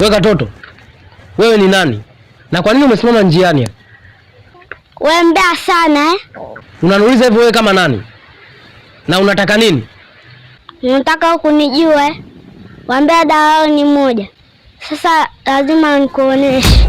Wewe katoto, wewe ni nani? Na kwa nini umesimama njiani? Wewe mbea sana Unaniuliza hivyo wewe kama nani? Na unataka nini? Unataka kunijue? Waambia dawa yao ni moja. Sasa lazima nikuoneshe.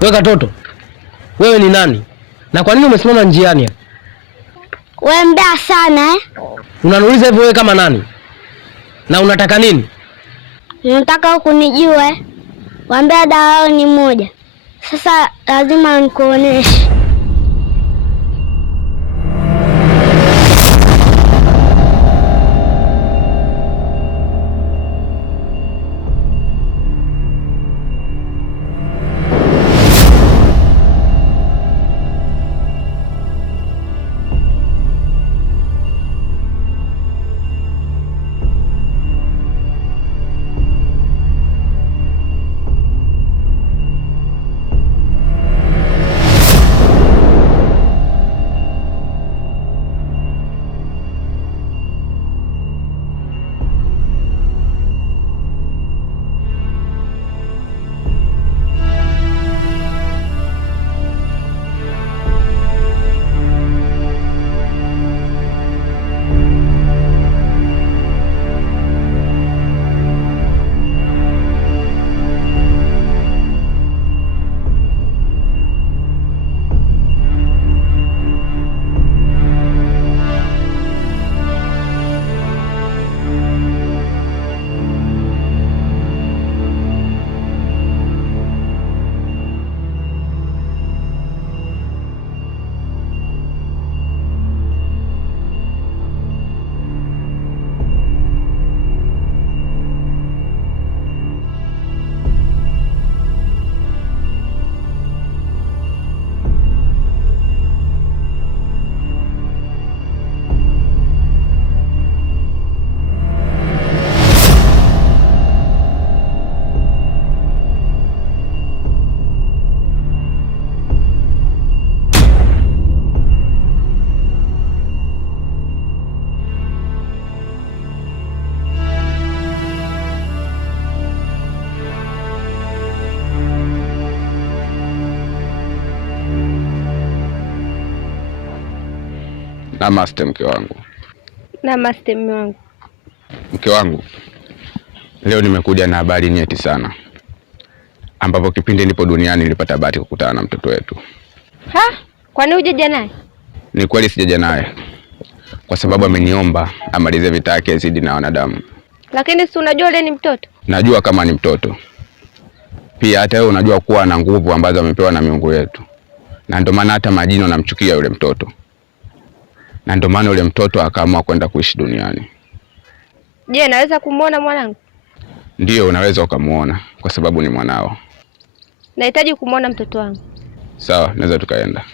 Wewe katoto, wewe ni nani? Na kwa nini umesimama njiani? Wewe mbea sana Unaniuliza hivyo wewe kama nani? Na unataka nini? Unataka kunijue? Waambia dawa yao ni moja. Sasa lazima nikuoneshe. Namaste mke wangu. Namaste mume wangu. Mke wangu, leo nimekuja na habari nyeti sana, ambapo kipindi nipo duniani nilipata bahati kukutana na mtoto wetu. Ha? Kwani hujaja naye? Ni kweli sijaja naye, kwa sababu ameniomba amalize vita yake zidi na wanadamu. Lakini si unajua yule ni mtoto? Najua kama ni mtoto. Pia hata wewe unajua kuwa na nguvu ambazo amepewa na miungu yetu. na ndio maana hata majini wanamchukia yule mtoto, na ndio maana yule mtoto akaamua kwenda kuishi duniani. Je, naweza kumuona mwanangu? Ndiyo, unaweza ukamuona kwa sababu ni mwanao. Nahitaji kumuona mtoto wangu. Sawa, naweza tukaenda.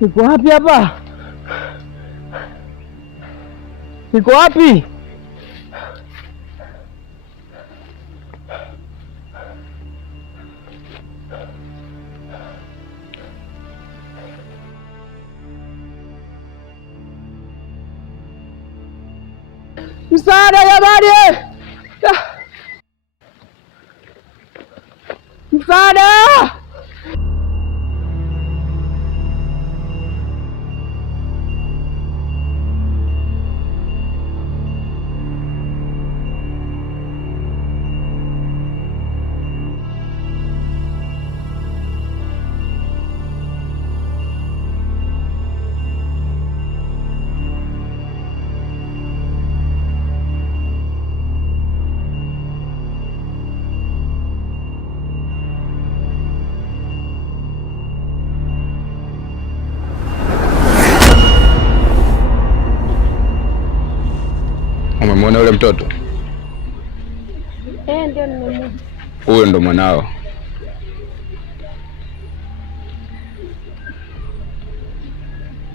Niko wapi hapa? Niko wapi? Msaada jamani! Msaada! Umemwona yule mtoto? Ndio nimemwona. Huyo ndo mwanao.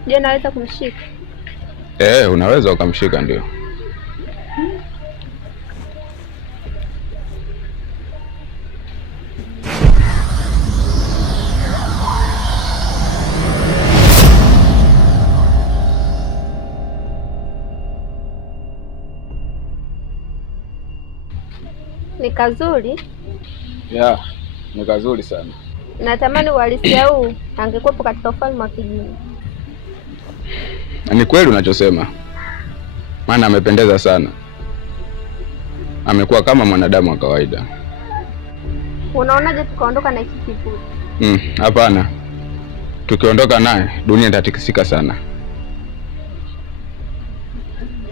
Je, naweza kumshika? Unaweza ukamshika, ndio. Ni kazuri? Ya, ni kazuri sana. Natamani uhalisia huu angekuwepo katika ufalme wa kijini. Ni kweli unachosema, maana amependeza sana. Amekuwa kama mwanadamu wa kawaida. Unaonaje tukaondoka na hiki kivuli? Hapana. Tukiondoka naye dunia itatikisika sana.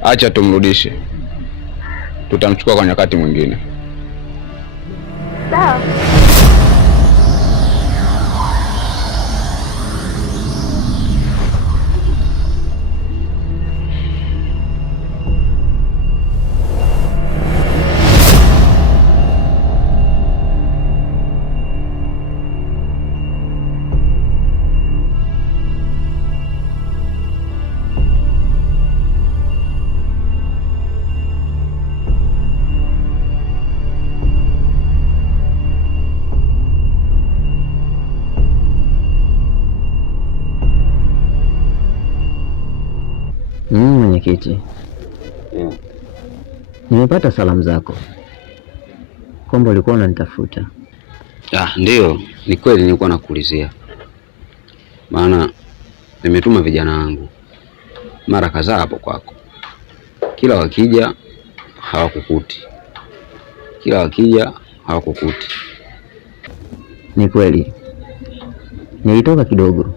Acha tumrudishe. Tutamchukua kwa nyakati mwingine. Sawa. Mwenyekiti, nimepata salamu zako kwamba ulikuwa unanitafuta. Ndiyo, ni kweli nilikuwa nakuulizia, maana nimetuma vijana wangu mara kadhaa hapo kwako, kila wakija hawakukuti, kila wakija hawakukuti. Ni kweli, nilitoka kidogo,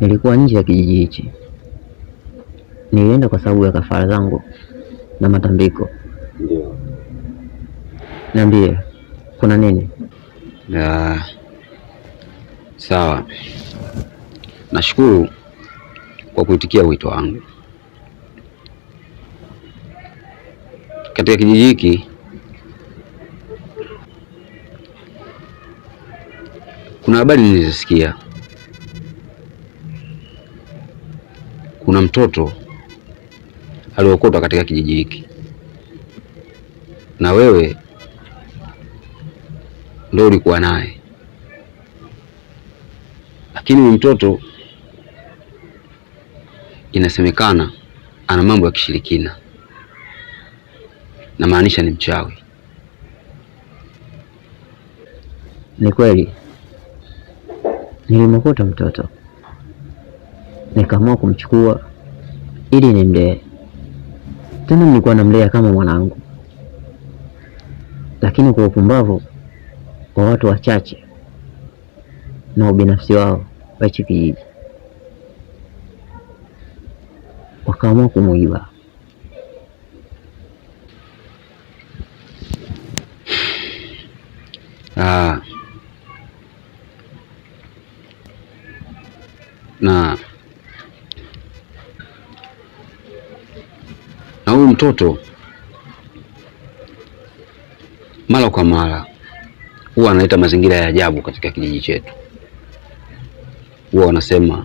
nilikuwa nje ya kijiji hichi. Nilienda kwa sababu ya kafara zangu na matambiko. Ndio. Niambie, kuna nini? Sawa. Nashukuru kwa kuitikia wito wangu. Katika kijiji hiki kuna habari nilizisikia. Kuna mtoto aliokotwa katika kijiji hiki, na wewe ndio ulikuwa naye, lakini huyu mtoto inasemekana ana mambo ya kishirikina, na maanisha ni mchawi. Ni kweli, nilimkuta mtoto nikaamua kumchukua ili nimlee. Tena nilikuwa namlea kama mwanangu, lakini kwa upumbavu wa watu wachache na ubinafsi wao wa hichi kijiji wakaamua kumuiba. Na huyu mtoto mara kwa mara huwa analeta mazingira ya ajabu katika kijiji chetu. Huwa wanasema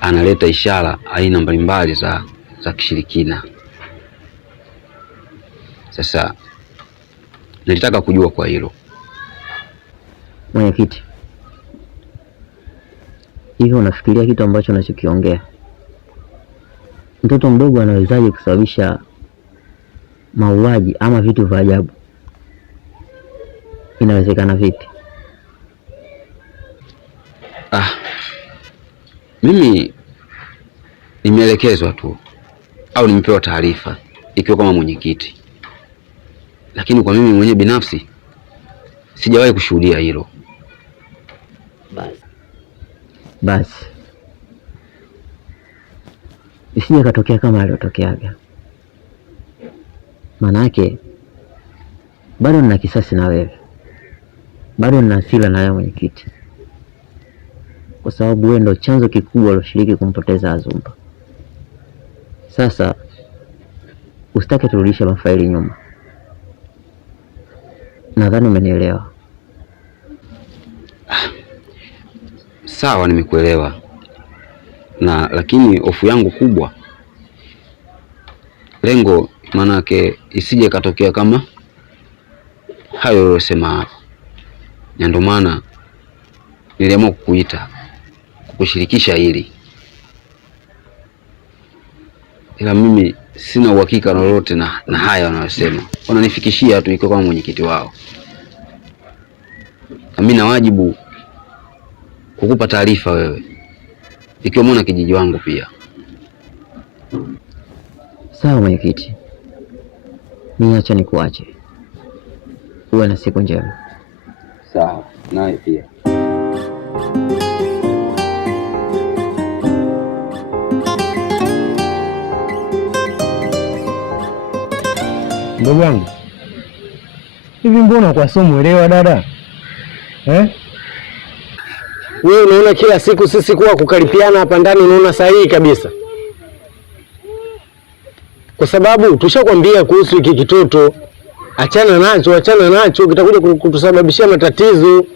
analeta ishara aina mbalimbali za kishirikina. Sasa nilitaka kujua kwa hilo. Mwenyekiti, hivyo unafikiria kitu ambacho nachokiongea? Mtoto mdogo anawezaje kusababisha mauaji ama vitu vya ajabu? Inawezekana vipi? Mimi nimeelekezwa tu au nimepewa taarifa ikiwa kama mwenyekiti, lakini kwa mimi mwenyewe binafsi sijawahi kushuhudia hilo. Basi isije katokea kama aliotokeaga, manake bado nina kisasi na wewe, bado nina hasira na wewe mwenyekiti, kwa sababu wewe ndo chanzo kikubwa ulioshiriki kumpoteza Azumba. Sasa usitake turudishe mafaili nyuma. Nadhani umenielewa. Sawa, nimekuelewa. Lakini hofu yangu kubwa, lengo manake isije katokea kama hayo uliyosema hapo. Na ndio maana niliamua kukuita kukushirikisha hili, ila mimi sina uhakika lolote na haya wanayosema. Wananifikishia tu iko kama mwenyekiti wao, na mimi na wajibu kukupa taarifa wewe, ikiwa mwana kijiji wangu pia. Sawa mwenyekiti, niacha nikuache. Uwe na siku njema. Sawa, nawe pia. Ndugu yangu, hivi mbona kwa somo elewa dada? Wewe unaona kila siku sisi kuwa kukaripiana hapa ndani, unaona sahihi kabisa, kwa sababu tushakwambia kuhusu hiki kitoto. Achana nacho, kitakuja kutusababishia matatizo.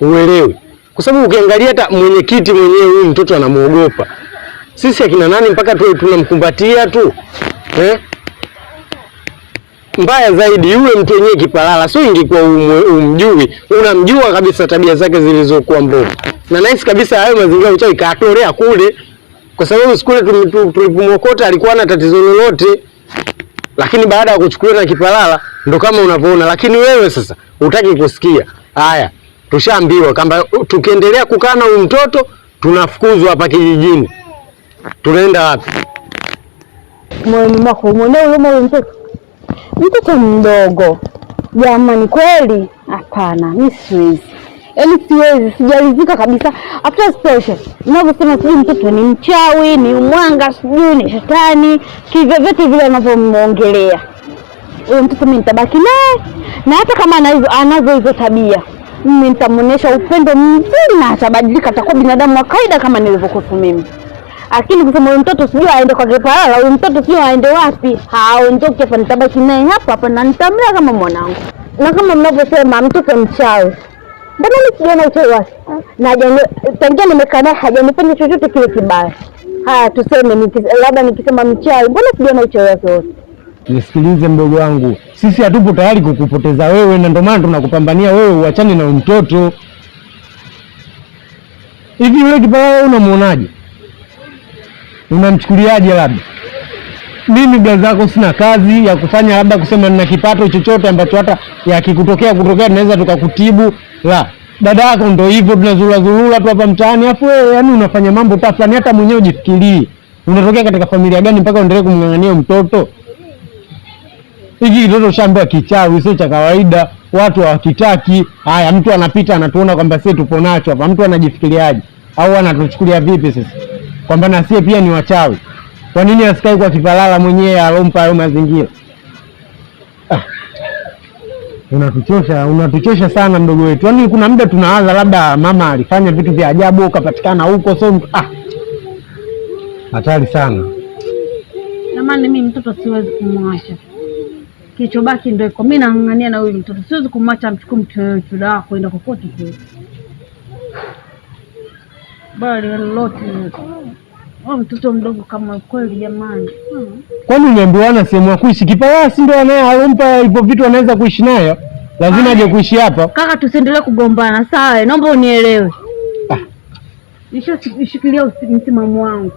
Uelewe, kwa sababu ukiangalia hata mwenyekiti mwenyewe huyu mtoto anamuogopa. Sisi akina nani mpaka tunamkumbatia tu? Mbaya zaidi yule mtu wenyewe kipalala, sio ingekuwa umjui, unamjua kabisa tabia zake zilizokuwa mbovu. Na nahisi kabisa hayo mazingira uchawi kaatolea kule, kwa sababu siku ile tulipomwokota alikuwa na tatizo lolote, lakini baada ya kuchukuliwa na kipalala ndo kama unavyoona. Lakini wewe sasa hutaki kusikia haya. Tushaambiwa kwamba tukiendelea kukaa na huyu mtoto tunafukuzwa hapa kijijini. Tunaenda wapi? Moyoni mwako mwenyewe huyo mtoto mdogo. Jamani, kweli hapana, mimi siwezi. Siwezi, sijalizika kabisa. After special unavyosema sijui mtoto ni mchawi, ni umwanga, sijui ni shetani, kivyovyote vile anavyomuongelea huyo mtoto, mimi nitabaki naye, na hata kama anazo hizo tabia, mimi nitamuonesha upendo mzuri na atabadilika, atakuwa binadamu wa kawaida kama nilivyokuwa mimi. Lakini kusema huyo mtoto sijui aende kwa kipalala, huyo mtoto sijui aende wapi, haondoke hapa, nitabaki naye hapa na nitamlea kama mwanangu. Na kama mnavyosema mtoto mchawi, mbona mimi sijaona uchawi wake? Na tangia nimekaa naye hajanifanya chochote kile kibaya. Tuseme labda nikisema mchawi, mbona sijaona uchawi wake wote? Nisikilize mdogo wangu, sisi hatupo tayari kukupoteza wewe, na ndio maana tunakupambania wewe uachane na mtoto. Hivi yule Kipalala unamuonaje? Unamchukuliaje? Labda mimi blaza zako sina kazi ya kufanya, labda kusema nina kipato chochote ambacho hata yakikutokea tunaweza tukakutibu. La, dada yako ndio hivyo, tunazulazulula tu hapa mtaani, afu wewe yani unafanya mambo tafani, hata mwenyewe ujifikirie. Unatokea katika familia gani mpaka uendelee kumng'ang'ania mtoto? Hiki kitoto shamba kichawi, sio cha kawaida, watu hawakitaki. Haya, mtu anapita anatuona kwamba sisi tupo nacho hapa, mtu anajifikiriaje? Au anatuchukulia vipi sisi kwamba na sisi pia ni wachawi? Kwa nini asikae kwa Kipalala mwenyewe alompa hayo mazingira? Unatuchosha sana mdogo wetu. Yaani kuna muda tunawaza labda mama alifanya vitu vya ajabu ukapatikana huko, so hatari sana. Jamani, mimi mtoto siwezi kumwacha. Kilichobaki ndio iko. Mimi nang'ang'ania na huyu mtoto. Siwezi kumwacha amchukue mtu yoyote da kwenda kokote kule. Bali lolote. Mtoto mdogo kama kweli jamani. Kwani umeambiwana sehemu ya kuishi? Kipalala si ndio anaye alompa hivyo vitu anaweza kuishi nayo? Lazima aje kuishi hapa. Kaka, tusiendelee kugombana, sawa? Naomba unielewe. Nishikilia msimamo wangu.